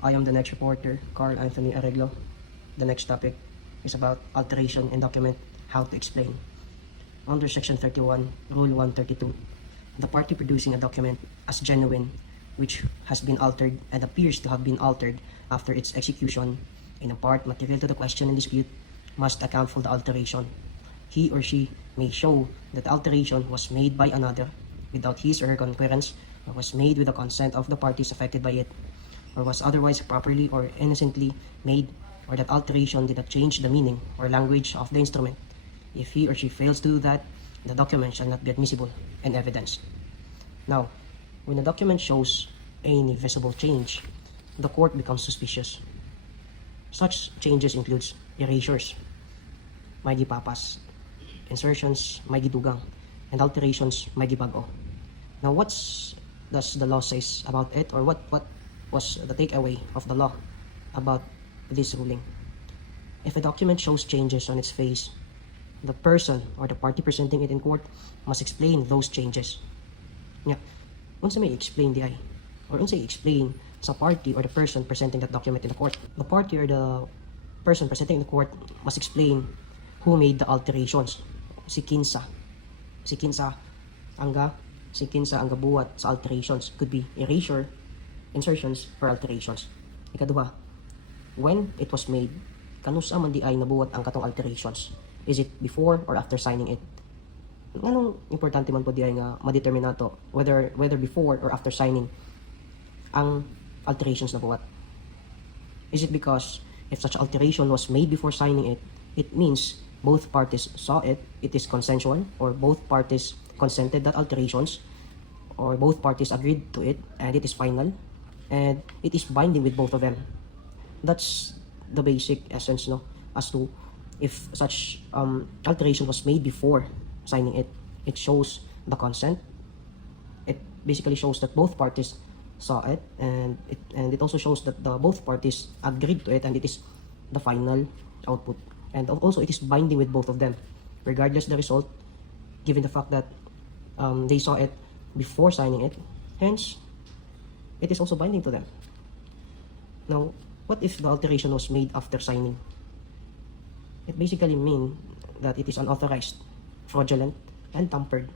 I am the next reporter, Carl Anthony Arreglo. The next topic is about alteration in document, how to explain. Under Section 31, Rule 132, the party producing a document as genuine which has been altered and appears to have been altered after its execution in a part material to the question in dispute must account for the alteration. He or she may show that the alteration was made by another without his or her concurrence, or was made with the consent of the parties affected by it, or was otherwise properly or innocently made, or that alteration did not change the meaning or language of the instrument. If he or she fails to do that, the document shall not be admissible in evidence. Now, when a document shows any visible change, the court becomes suspicious. Such changes includes erasures, may gipapas, insertions, may gidugang, and alterations, may gibago. Now, does the law says about it, or what was the takeaway of the law about this ruling? If a document shows changes on its face, the person or the party presenting it in court must explain those changes. Nga, unsa may explain di ay? Or unsa explain sa party or the person presenting that document in the court? The party or the person presenting in the court must explain who made the alterations. Si kinsa ang gabuhat sa alterations. Could be erasure, insertions, or alterations. Ikaduha, when it was made, kanusa man di ay nabuhat ang katong alterations? Is it before or after signing it? Anong importante man po di ay nga ma-determine nato whether before or after signing ang alterations na buhat? Is it because if such alteration was made before signing it, it means both parties saw it, it is consensual, or both parties consented that alterations, or both parties agreed to it, and it is final, and it is binding with both of them? That's the basic essence, no, as to if such alteration was made before signing it. It shows the consent. It basically shows that both parties saw it, and it also shows that both parties agreed to it, and it is the final output. And also it is binding with both of them, regardless the result, given the fact that they saw it before signing it. Hence, it is also binding to them. Now, what if the alteration was made after signing? It basically means that it is unauthorized, fraudulent, and tampered,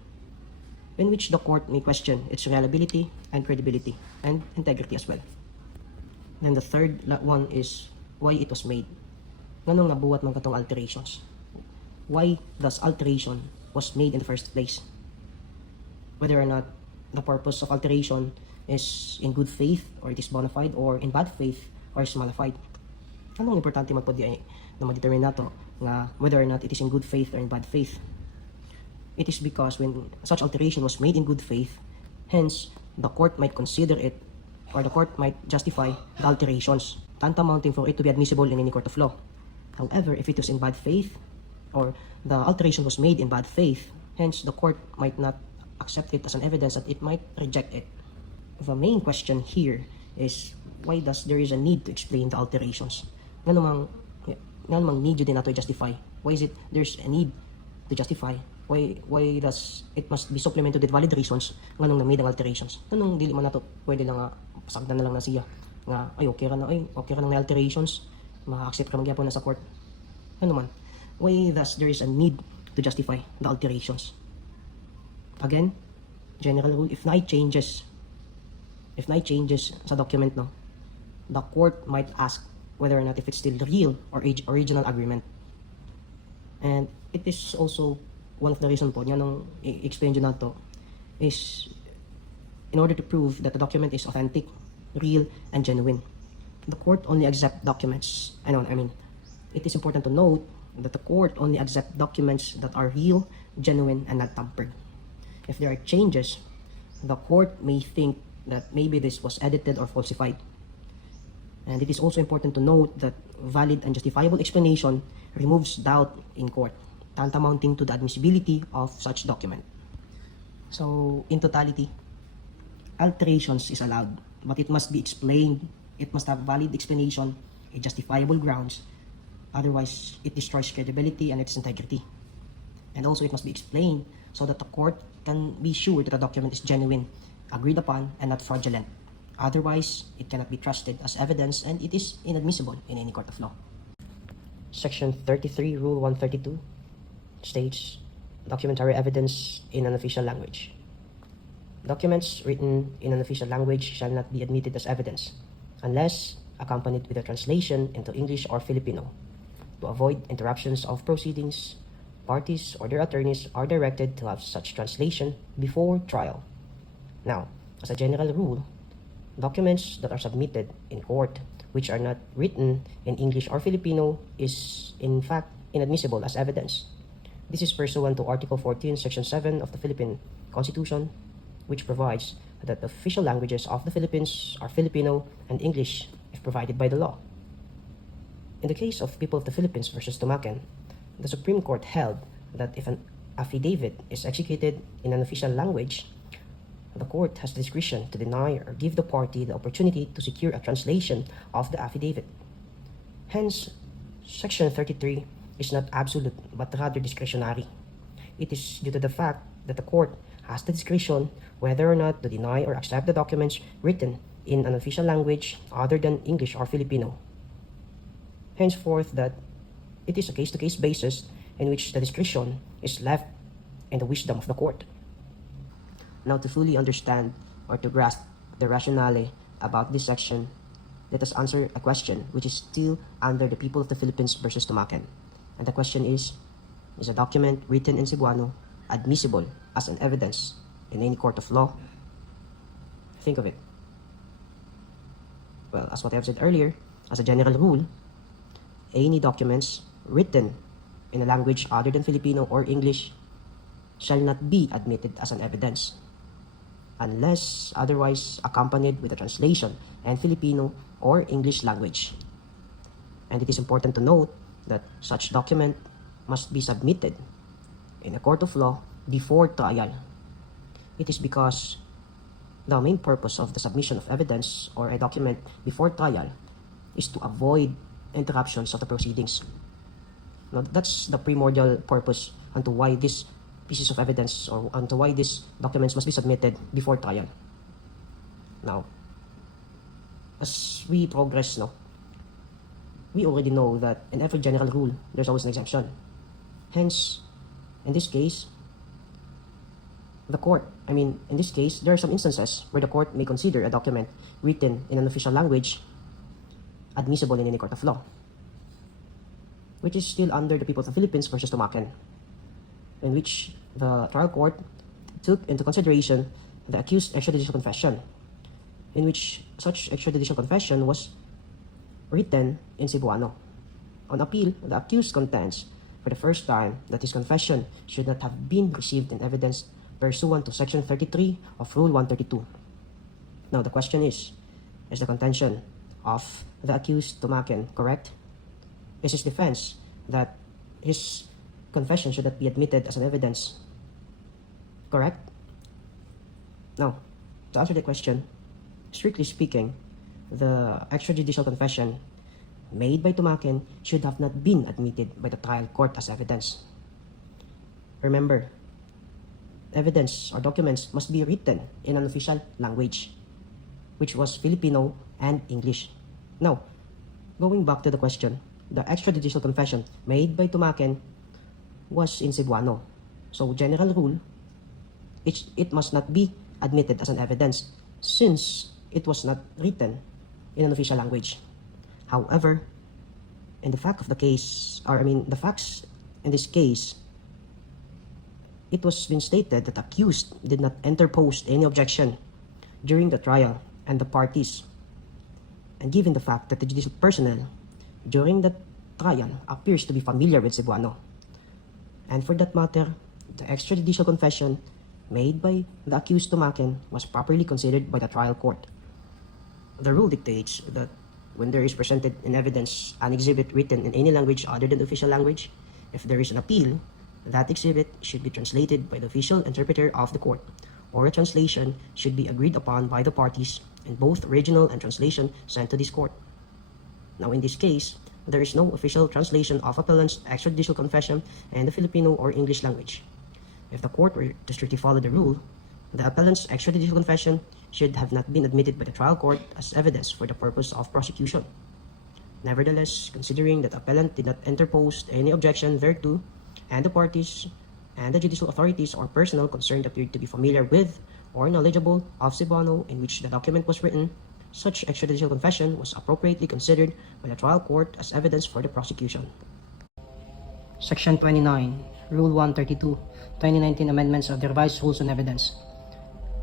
in which the court may question its reliability and credibility and integrity as well. Then the third one is why it was made. Nganong nabuhat man katong alterations? Why does alteration was made in the first place? Whether or not the purpose of alteration is in good faith, or it is bona fide, or in bad faith, or is malified. Anong importante man po di ay na ma-determine nato nga whether or not it is in good faith or in bad faith? It is because when such alteration was made in good faith, hence the court might consider it, or the court might justify the alterations, tantamounting for it to be admissible in any court of law. However, if it was in bad faith, or the alteration was made in bad faith, hence the court might not accept it as an evidence, that it might reject it. The main question here is why does there is a need to explain the alterations? Nga namang need yun din nato i-justify. Why is it there's a need to justify? Why does it must be supplemented with valid reasons nga nung na-made ang alterations? Anong dili man nato pwede lang pasagdan na lang na siya nga okay ra nang may alterations, ma-accept ra magyapon na sa court. Ano man, why thus there is a need to justify the alterations? Again, general rule, if na changes sa document, no, the court might ask whether or not if it's still real or original agreement. And it is also one of the reasons po niya nung i-explain nyo na to is in order to prove that the document is authentic, real, and genuine. The court only accept documents. It is important to note that the court only accept documents that are real, genuine, and not tampered. If there are changes, the court may think that maybe this was edited or falsified. And it is also important to note that valid and justifiable explanation removes doubt in court, tantamounting to the admissibility of such document. So, in totality, alterations is allowed, but it must be explained. It must have valid explanation, a justifiable grounds. Otherwise, it destroys credibility and its integrity. And also, it must be explained so that the court can be sure that the document is genuine, agreed upon, and not fraudulent. Otherwise, it cannot be trusted as evidence and it is inadmissible in any court of law. Section 33, Rule 132 states documentary evidence in an official language. Documents written in an official language shall not be admitted as evidence unless accompanied with a translation into English or Filipino. To avoid interruptions of proceedings, parties or their attorneys are directed to have such translation before trial. Now, as a general rule, documents that are submitted in court which are not written in English or Filipino is in fact inadmissible as evidence. This is pursuant to Article 14, Section 7 of the Philippine Constitution, which provides that the official languages of the Philippines are Filipino and English if provided by the law. In the case of People of the Philippines versus Tumaken, the Supreme Court held that if an affidavit is executed in an official language, the court has discretion to deny or give the party the opportunity to secure a translation of the affidavit. Hence, Section 33 is not absolute but rather discretionary. It is due to the fact that the court has the discretion whether or not to deny or accept the documents written in an official language other than English or Filipino. Henceforth, that it is a case-to-case basis in which the discretion is left in the wisdom of the court. Now, to fully understand or to grasp the rationale about this section, let us answer a question which is still under the People of the Philippines versus Tumaken. And the question is a document written in Cebuano admissible as an evidence in any court of law? Think of it. Well, as what I have said earlier, as a general rule, any documents written in a language other than Filipino or English shall not be admitted as an evidence unless otherwise accompanied with a translation in Filipino or English language. And it is important to note that such document must be submitted in a court of law before trial. It is because the main purpose of the submission of evidence or a document before trial is to avoid interruptions of the proceedings. Now, that's the primordial purpose unto why these pieces of evidence or unto why these documents must be submitted before trial. Now, as we progress, we already know that in every general rule, there's always an exemption. Hence, in this case, in this case, there are some instances where the court may consider a document written in an official language admissible in any court of law, which is still under the People of the Philippines versus Tumaken, in which the trial court took into consideration the accused extrajudicial confession, in which such extrajudicial confession was written in Cebuano. On appeal, the accused contends for the first time that his confession should not have been received in evidence pursuant to Section 33 of Rule 132. Now, the question is the contention of the accused Tumaken correct? Is his defense that his confession should not be admitted as an evidence correct? Now, to answer the question, strictly speaking, the extrajudicial confession made by Tumaken should have not been admitted by the trial court as evidence. Remember, evidence or documents must be written in an official language, which was Filipino and English. Now, going back to the question, the extrajudicial confession made by Tumaken was in Cebuano. So, general rule, it must not be admitted as an evidence since it was not written in an official language. However, in the fact of the case, the facts in this case, it was been stated that the accused did not interpose any objection during the trial and the parties. And given the fact that the judicial personnel during the trial appears to be familiar with Cebuano, and for that matter, the extrajudicial confession made by the accused Tumaken was properly considered by the trial court. The rule dictates that when there is presented in evidence an exhibit written in any language other than the official language, if there is an appeal, that exhibit should be translated by the official interpreter of the court, or a translation should be agreed upon by the parties, and both original and translation sent to this court. Now, in this case, there is no official translation of appellant's extrajudicial confession in the Filipino or English language. If the court were to strictly follow the rule, the appellant's extrajudicial confession should have not been admitted by the trial court as evidence for the purpose of prosecution. Nevertheless, considering that appellant did not interpose any objection thereto, and the parties and the judicial authorities or personnel concerned appeared to be familiar with or knowledgeable of Cebuano in which the document was written, such extrajudicial confession was appropriately considered by the trial court as evidence for the prosecution. Section 29, Rule 132, 2019 Amendments of the Revised Rules on Evidence.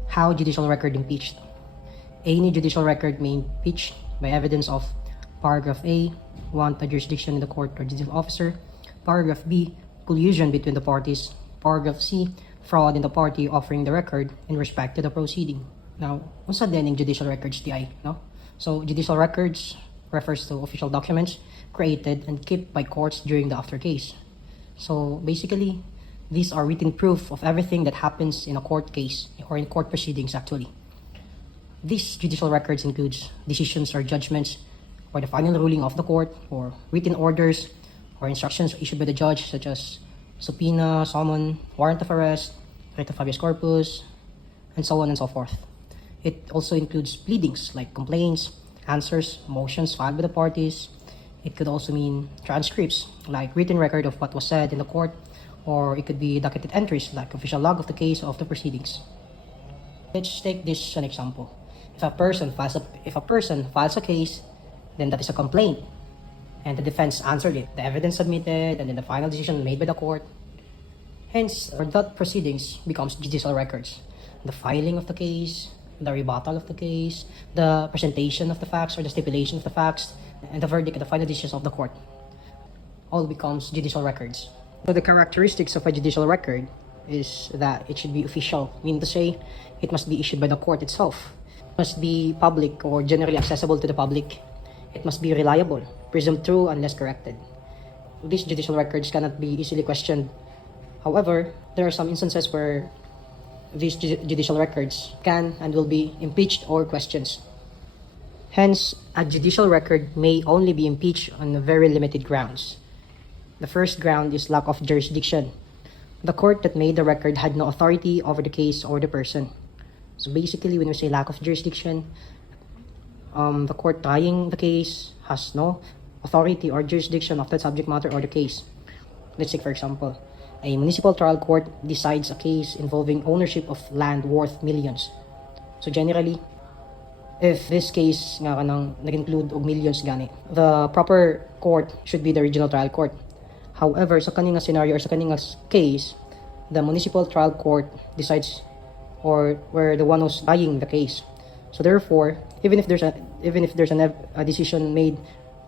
How judicial record impeached. Any judicial record may impeach by evidence of Paragraph A, want a jurisdiction in the court or judicial officer. Paragraph B, collusion between the parties. Paragraph C, fraud in the party offering the record in respect to the proceeding. Now, unsa din ang judicial records di ay, no? So, judicial records refers to official documents created and kept by courts during the after case. So, basically, these are written proof of everything that happens in a court case or in court proceedings actually. These judicial records includes decisions or judgments or the final ruling of the court, or written orders or instructions issued by the judge such as subpoena, summon, warrant of arrest, writ of habeas corpus, and so on and so forth. It also includes pleadings like complaints, answers, motions filed by the parties. It could also mean transcripts like written record of what was said in the court, or it could be docketed entries like official log of the case of the proceedings. Let's take this an example. If a person files a case, then that is a complaint, and the defense answered it, the evidence submitted, and then the final decision made by the court. Hence, that proceedings becomes judicial records. The filing of the case, the rebuttal of the case, the presentation of the facts or the stipulation of the facts, and the verdict and the final decisions of the court all becomes judicial records. So the characteristics of a judicial record is that it should be official, meaning to say it must be issued by the court itself. It must be public or generally accessible to the public. It must be reliable, presumed true unless corrected. These judicial records cannot be easily questioned. However, there are some instances where these judicial records can and will be impeached or questioned. Hence, a judicial record may only be impeached on very limited grounds. The first ground is lack of jurisdiction. The court that made the record had no authority over the case or the person. So basically, when we say lack of jurisdiction, the court trying the case has no authority or jurisdiction of that subject matter or the case. Let's take for example, a municipal trial court decides a case involving ownership of land worth millions. So generally, if this case nga kanang nag-include og millions gani, the proper court should be the regional trial court. However, sa kaning scenario or sa kaning case, the municipal trial court decides or were the one who's trying the case. So therefore, even if there's a decision made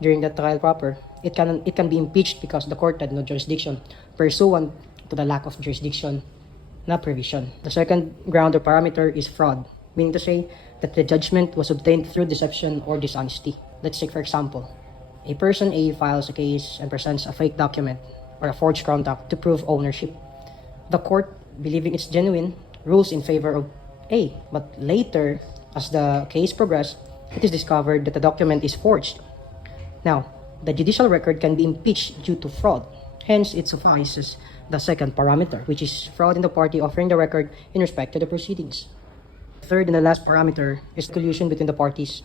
during that trial proper, it can be impeached because the court had no jurisdiction pursuant to the lack of jurisdiction na provision. The second ground or parameter is fraud, meaning to say that the judgment was obtained through deception or dishonesty. Let's take for example, a person A files a case and presents a fake document or a forged contract to prove ownership. The court, believing it's genuine, rules in favor of A, but later, as the case progressed, it is discovered that the document is forged. Now, the judicial record can be impeached due to fraud. Hence, it suffices the second parameter, which is fraud in the party offering the record in respect to the proceedings. Third and the last parameter is collusion between the parties.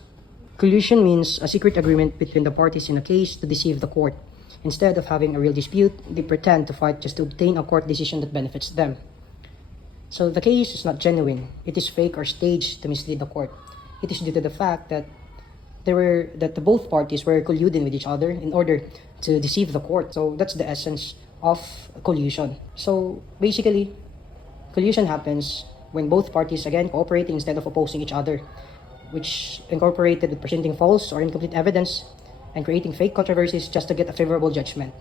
Collusion means a secret agreement between the parties in a case to deceive the court. Instead of having a real dispute, they pretend to fight just to obtain a court decision that benefits them. So the case is not genuine. It is fake or staged to mislead the court. It is due to the fact that the both parties were colluding with each other in order to deceive the court. So that's the essence of collusion. So basically, collusion happens when both parties again cooperating instead of opposing each other, which incorporated with presenting false or incomplete evidence and creating fake controversies just to get a favorable judgment.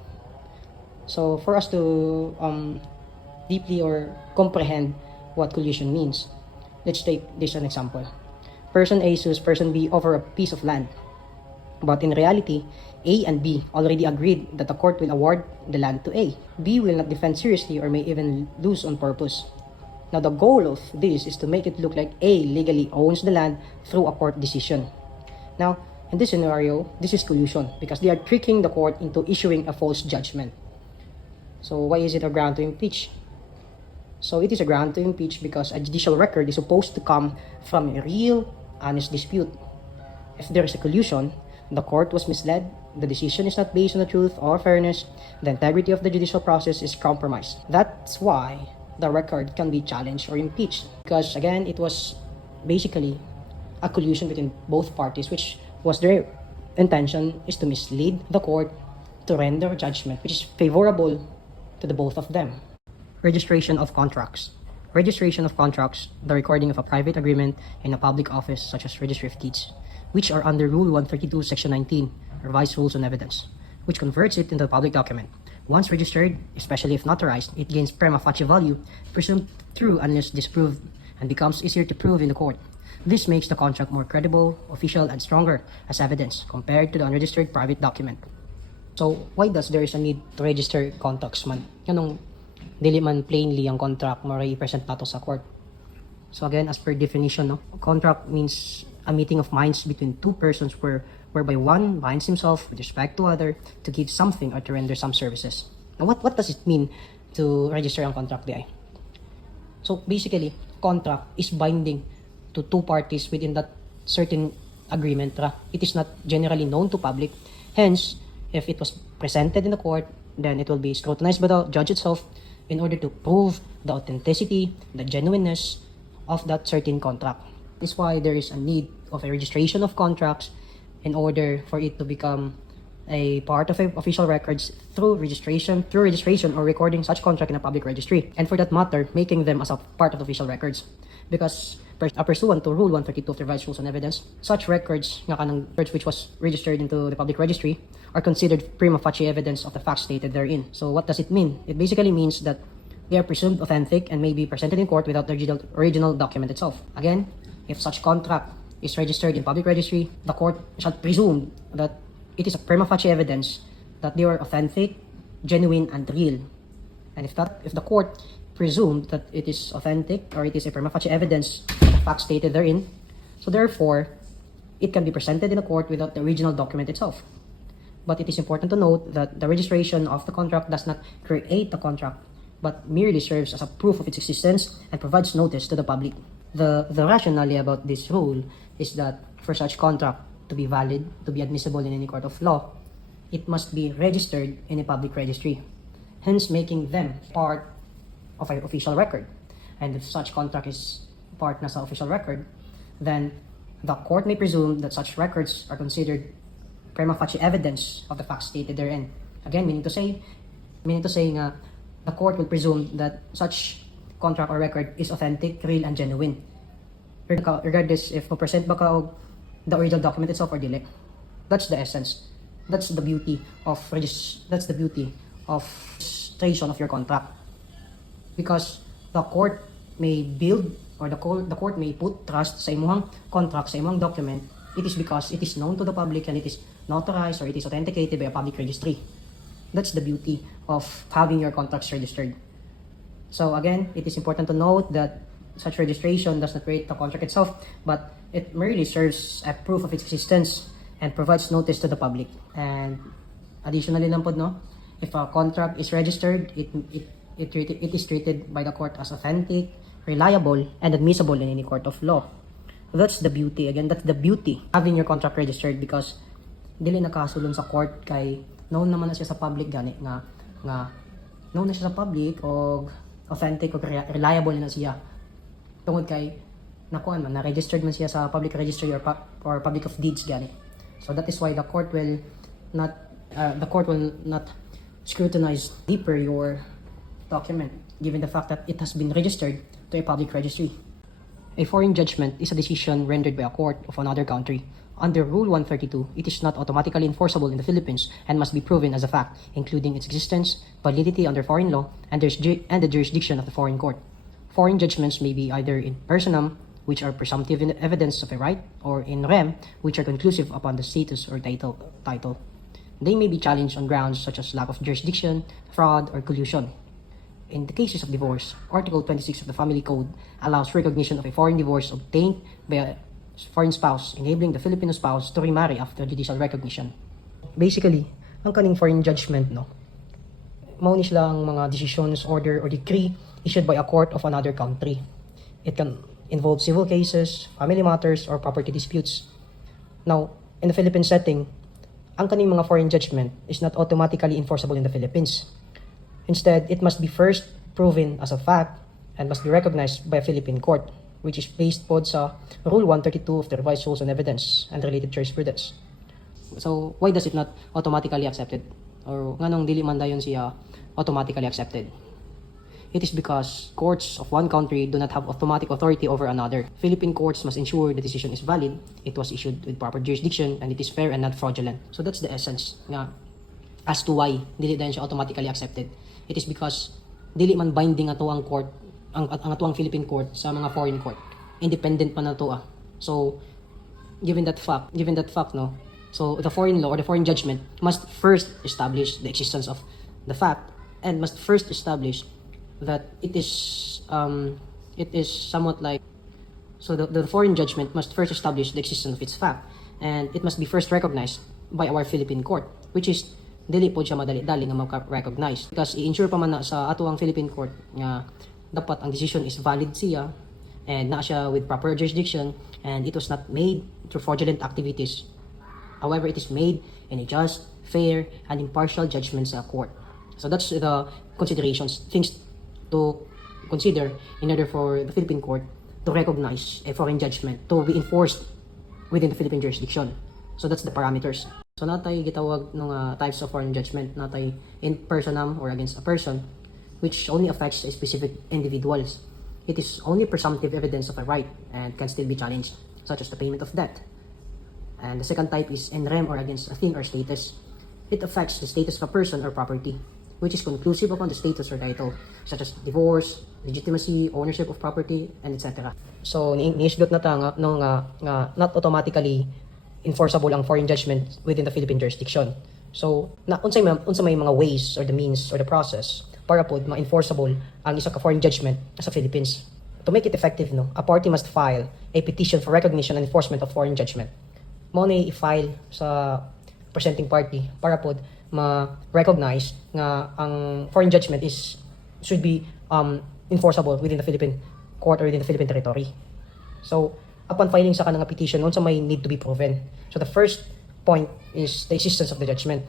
So for us to deeply or comprehend what collusion means, let's take this an example. Person A sues person B over a piece of land. But in reality, A and B already agreed that the court will award the land to A. B will not defend seriously or may even lose on purpose. Now the goal of this is to make it look like A legally owns the land through a court decision. Now, in this scenario, this is collusion because they are tricking the court into issuing a false judgment. So why is it a ground to impeach? So it is a ground to impeach because a judicial record is supposed to come from a real, honest dispute. If there is a collusion, the court was misled, the decision is not based on the truth or fairness, the integrity of the judicial process is compromised. That's why the record can be challenged or impeached. Because again, it was basically a collusion between both parties, which was their intention is to mislead the court to render a judgment which is favorable to the both of them. Registration of contracts. Registration of contracts, the recording of a private agreement in a public office such as Registry of Deeds, which are under Rule 132, Section 19, Revised Rules on Evidence, which converts it into a public document. Once registered, especially if notarized, it gains prima facie value, presumed true unless disproved, and becomes easier to prove in the court. This makes the contract more credible, official, and stronger as evidence compared to the unregistered private document. So, why does there is a need to register contracts man? Yanong dili man plainly ang contract mo i-present nato sa court. So again, as per definition, no, contract means a meeting of minds between two persons whereby one binds himself with respect to other to give something or to render some services. Now, what does it mean to register ang contract di ay? So basically, contract is binding to two parties within that certain agreement. It is not generally known to public. Hence, if it was presented in the court, then it will be scrutinized by the judge itself in order to prove the authenticity, the genuineness of that certain contract. This is why there is a need of a registration of contracts in order for it to become a part of official records through registration or recording such contract in a public registry, and for that matter, making them as a part of official records. Because pursuant to Rule 132 of the Revised Rules on Evidence, such records nga kanang records which was registered into the public registry are considered prima facie evidence of the facts stated therein. So what does it mean? It basically means that they are presumed authentic and may be presented in court without the original document itself. Again, if such contract is registered in public registry, the court shall presume that it is a prima facie evidence that they are authentic, genuine, and real. And if the court presumed that it is authentic or it is a prima facie evidence of the facts stated therein, so therefore, it can be presented in a court without the original document itself. But it is important to note that the registration of the contract does not create the contract, but merely serves as a proof of its existence and provides notice to the public. The rationale about this rule is that for such contract to be valid, to be admissible in any court of law, it must be registered in a public registry, hence making them part of an official record. And if such contract is part na sa official record, then the court may presume that such records are considered prima facie evidence of the facts stated therein. Again, meaning to say nga the court will presume that such contract or record is authentic, real, and genuine, regardless if present ba ka the original document itself or dili. That's the essence. That's the beauty of registration of your contract. Because the court may build or the court may put trust sa imong contract, sa imong document, it is because it is known to the public and it is notarized or it is authenticated by a public registry. That's the beauty of having your contracts registered. So again, it is important to note that such registration does not create the contract itself, but it merely serves as proof of its existence and provides notice to the public. And additionally lang po, no, if a contract is registered, it is treated by the court as authentic, reliable, and admissible in any court of law. That's the beauty. Again, that's the beauty having your contract registered, because dili nakasulong sa court kay known naman na siya sa public gani nga known na siya sa public o authentic o reliable na siya tungod kay nakuan man na registered man siya sa public registry or public of deeds gani. So that is why the court will not scrutinize deeper your document given the fact that it has been registered to a public registry. A foreign judgment is a decision rendered by a court of another country. Under Rule 132, it is not automatically enforceable in the Philippines and must be proven as a fact, including its existence, validity under foreign law, and the jurisdiction of the foreign court. Foreign judgments may be either in personam, which are presumptive in evidence of a right, or in rem, which are conclusive upon the status or title. They may be challenged on grounds such as lack of jurisdiction, fraud, or collusion. In the cases of divorce, Article 26 of the Family Code allows recognition of a foreign divorce obtained by a foreign spouse, enabling the Filipino spouse to remarry after judicial recognition. Basically, ang kaning foreign judgment, no, mao ni sila ang mga decisions, order, or decree issued by a court of another country. It can involve civil cases, family matters, or property disputes. Now, in the Philippine setting, ang kaning mga foreign judgment is not automatically enforceable in the Philippines. Instead, it must be first proven as a fact and must be recognized by a Philippine court, which is based po sa Rule 132 of the Revised Rules on Evidence and related jurisprudence. So, why does it not automatically accepted? Or nganong dili man dayon siya automatically accepted? It is because courts of one country do not have automatic authority over another. Philippine courts must ensure the decision is valid, it was issued with proper jurisdiction, and it is fair and not fraudulent. So that's the essence nga as to why dili dayon siya automatically accepted. It is because dili man binding ato ang court, ang ato ang Philippine court sa mga foreign court. Independent pa na to. So given that fact, no. So the foreign law or the foreign judgment must first establish the existence of the fact and must first establish that it is somewhat like, so the foreign judgment must first establish the existence of its fact, and it must be first recognized by our Philippine court, which is dili po siya madali-dali nga ma-recognize because i-ensure pa man na sa ato ang Philippine court nga dapat ang decision is valid siya and na siya with proper jurisdiction and it was not made through fraudulent activities. However, it is made in a just, fair, and impartial judgment sa court. So that's the considerations, things to consider in order for the Philippine court to recognize a foreign judgment to be enforced within the Philippine jurisdiction. So that's the parameters. So natay gitawag ng types of foreign judgment, natay in personam or against a person, which only affects a specific individuals. It is only presumptive evidence of a right and can still be challenged, such as the payment of debt. And the second type is in rem or against a thing or status. It affects the status of a person or property, which is conclusive upon the status or title, such as divorce, legitimacy, ownership of property, and etc. So, ni-isdot na ta nga not automatically enforceable ang foreign judgment within the Philippine jurisdiction. So, unsay may mga ways or the means or the process para pod ma-enforceable ang isa ka foreign judgment sa Philippines. To make it effective, no, a party must file a petition for recognition and enforcement of foreign judgment. Mo na i-file sa presenting party para pod ma-recognize nga ang foreign judgment should be enforceable within the Philippine court or within the Philippine territory. So, upon filing sa kanang petition, unsa may need to be proven. So, the first point is the existence of the judgment,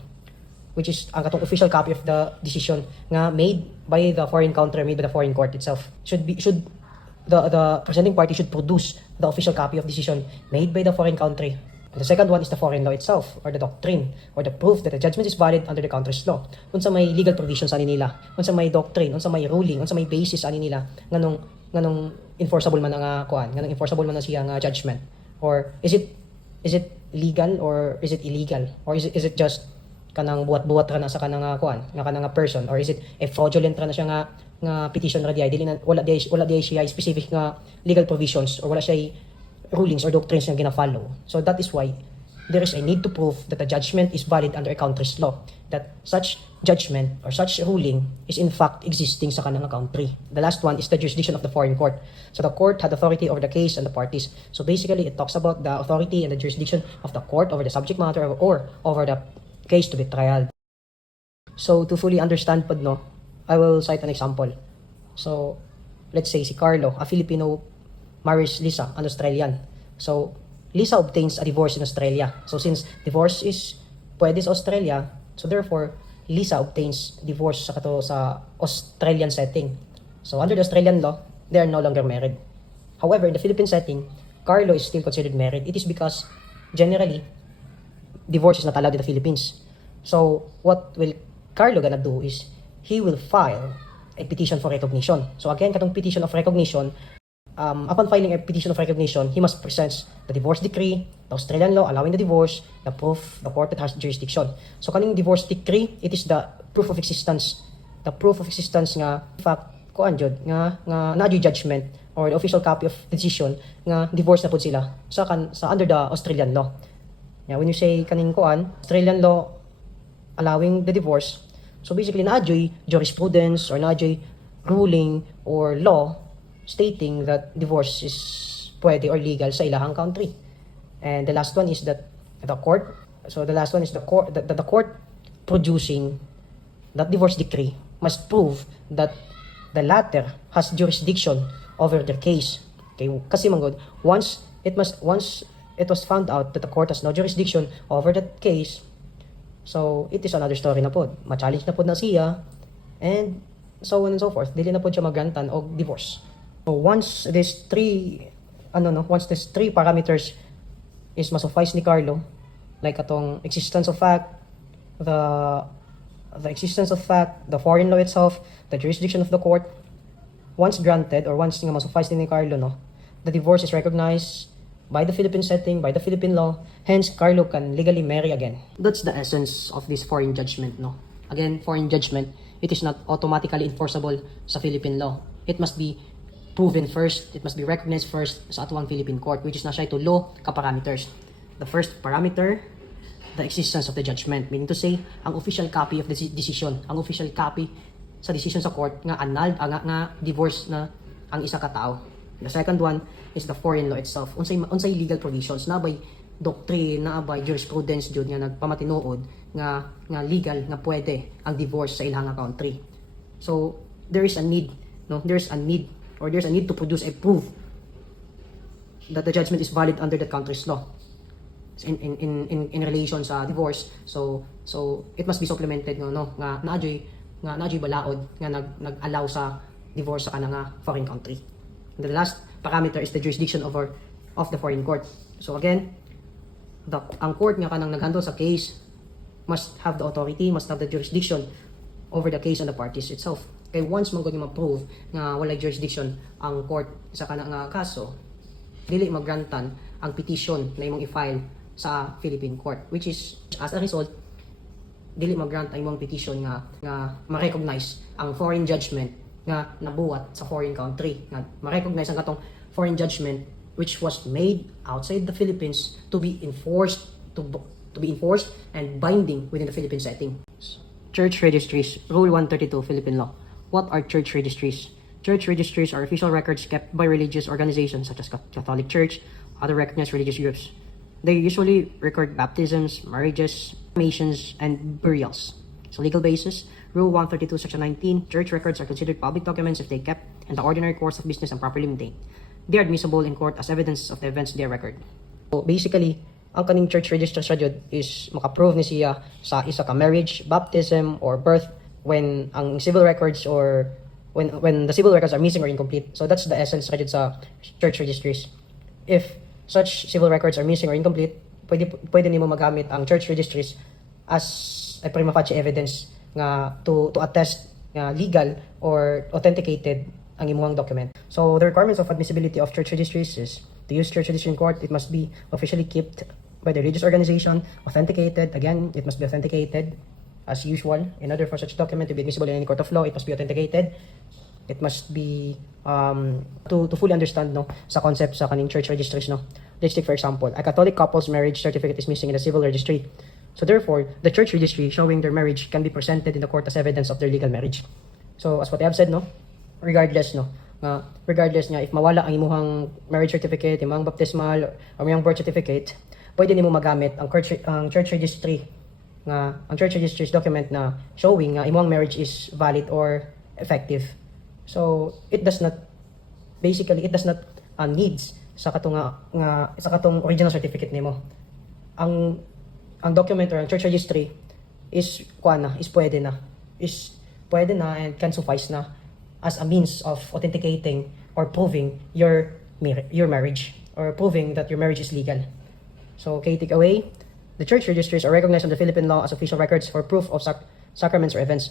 which is ang katong official copy of the decision nga made by the foreign country, made by the foreign court itself. The presenting party should produce the official copy of decision made by the foreign country. And the second one is the foreign law itself, or the doctrine, or the proof that the judgment is valid under the country's law. Unsa may legal provisions ani nila, unsa may doctrine, unsa may ruling, unsa may basis ani nila nganong enforceable man ang nganong enforceable man siya nga judgment, or is it legal or is it illegal, or is it just kanang buhat-buhat ra na sa kanang nga kanang person, or is it a fraudulent ra na siya nga petition ra di wala di siya specific nga legal provisions or wala siya rulings or doctrines na gina-follow. So that is why there is a need to prove that the judgment is valid under a country's law, that such judgment or such ruling is in fact existing sa kanang country. The last one is the jurisdiction of the foreign court. So the court had authority over the case and the parties. So basically, it talks about the authority and the jurisdiction of the court over the subject matter or over the case to be trialed. So to fully understand pod, no, I will cite an example. So let's say si Carlo, a Filipino, marries Lisa, an Australian. So, Lisa obtains a divorce in Australia. So, since divorce is pwede sa Australia, so therefore, Lisa obtains divorce sa Australian setting. So, under the Australian law, they are no longer married. However, in the Philippine setting, Carlo is still considered married. It is because, generally, divorce is not allowed in the Philippines. So, what will Carlo gonna do is, he will file a petition for recognition. So, again, katong petition of recognition, upon filing a petition of recognition, he must present the divorce decree, the Australian law allowing the divorce, the proof, the court that has jurisdiction. So kaning divorce decree, it is the proof of existence. The proof of existence nga, in fact, nga na-adjudge judgment or the official copy of the decision nga divorce na po sila sa under the Australian law. Yeah, when you say kaning Australian law allowing the divorce, so basically na-adjudge jurisprudence or na-adjudge ruling or law stating that divorce is pwede or legal sa ilahang country. And the last one is that the court producing that divorce decree must prove that the latter has jurisdiction over the case. Okay, kasi manggod, once it was found out that the court has no jurisdiction over that case, so it is another story na pod. Ma-challenge na pod na siya, and so on and so forth. Dili na pod siya magrantan og divorce. So once these three parameters is masuffice ni Carlo, like atong existence of fact, the existence of fact, the foreign law itself, the jurisdiction of the court, once granted or once nga masuffice ni Carlo, no, the divorce is recognized by the Philippine setting, by the Philippine law, hence Carlo can legally marry again. That's the essence of this foreign judgment, no. Again, foreign judgment, it is not automatically enforceable sa Philippine law. It must be proven first, it must be recognized first sa atuang Philippine court, which is na siya ito law ka-parameters. The first parameter, the existence of the judgment, meaning to say, ang official copy of the decision, ang official copy sa decision sa court nga annulled, nga divorce na ang isa ka tao. The second one is the foreign law itself. Unsay legal provisions na by doctrine, na by jurisprudence jud nga nagpamatinuod nga legal nga pwede ang divorce sa ilang country. So there is a need to produce a proof that the judgment is valid under that country's law in relation sa divorce. So it must be supplemented nga naadyoy balaod nga nag-allow sa divorce sa kanang foreign country. And the last parameter is the jurisdiction of the foreign court. So again, ang court nga kanang naghandle sa case must have the authority, must have the jurisdiction over the case and the parties itself. Kay once man gud ma-prove nga walay jurisdiction ang court sa kanang kaso, dili magrantan ang petition na imong i-file sa Philippine court, which is as a result dili mag-grant ang imong petition nga ma-recognize ang foreign judgment nga nabuhat sa foreign country, nga ma-recognize ang katong foreign judgment which was made outside the Philippines to be enforced and binding within the Philippine setting. Church registries, Rule 132 Philippine law. What are church registries? Church registries are official records kept by religious organizations such as Catholic Church, other recognized religious groups. They usually record baptisms, marriages, cremations, and burials. So legal basis, Rule 132, Section 19, church records are considered public documents if they kept in the ordinary course of business and properly maintained. They are admissible in court as evidence of the events they record. So basically, ang kaning church register sa jud is makaprove ni siya sa isa ka marriage, baptism, or birth when ang civil records or when the civil records are missing or incomplete. So that's the essence sa church registries. If such civil records are missing or incomplete, pwede nimo magamit ang church registries as a prima facie evidence nga to attest nga legal or authenticated ang imuhang document. So the requirements of admissibility of church registries is to use church registry in court, it must be officially kept by the religious organization, authenticated. Again, it must be authenticated as usual. In order for such document to be admissible in any court of law, it must be authenticated. It must be to fully understand sa concept sa kaning church registries. Let's take for example, a Catholic couple's marriage certificate is missing in the civil registry. So therefore, the church registry showing their marriage can be presented in the court as evidence of their legal marriage. So as what I have said, regardless nga if mawala ang imuhang marriage certificate, imong baptismal or imong birth certificate, pwede nimo magamit ang church registry document na showing nga imong marriage is valid or effective. So it does not needs sa katong original certificate nimo. Ang document or ang church registry is pwede na and can suffice na as a means of authenticating or proving your marriage or proving that your marriage is legal. So take away, the church registries are recognized under Philippine law as official records for proof of sacraments or events.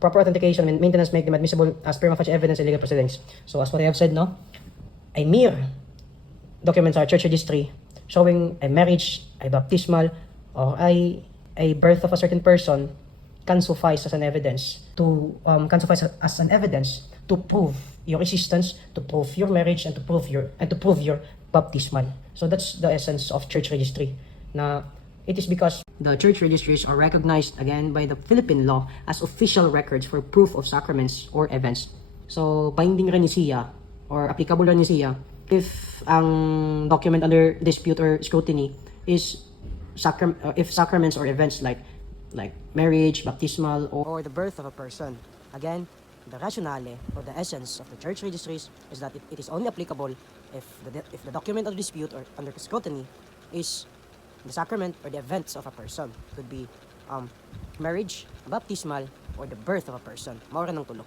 Proper authentication and maintenance make them admissible as prima facie evidence in legal proceedings. So as what I have said, a mere documents are church registry showing a marriage, a baptismal, or a birth of a certain person can suffice as an evidence to prove your existence, to prove your marriage, and to prove your baptismal. So that's the essence of church registry. Now, it is because the church registries are recognized again by the Philippine law as official records for proof of sacraments or events. So binding rin ni siya or applicable rin ni siya if ang document under dispute or scrutiny is if sacraments or events like marriage, baptismal, or the birth of a person. Again, the rationale or the essence of the church registries is that it is only applicable if the document of dispute or under scrutiny is the sacrament or the events of a person. Could be marriage, baptismal, or the birth of a person. Maura ng tulok.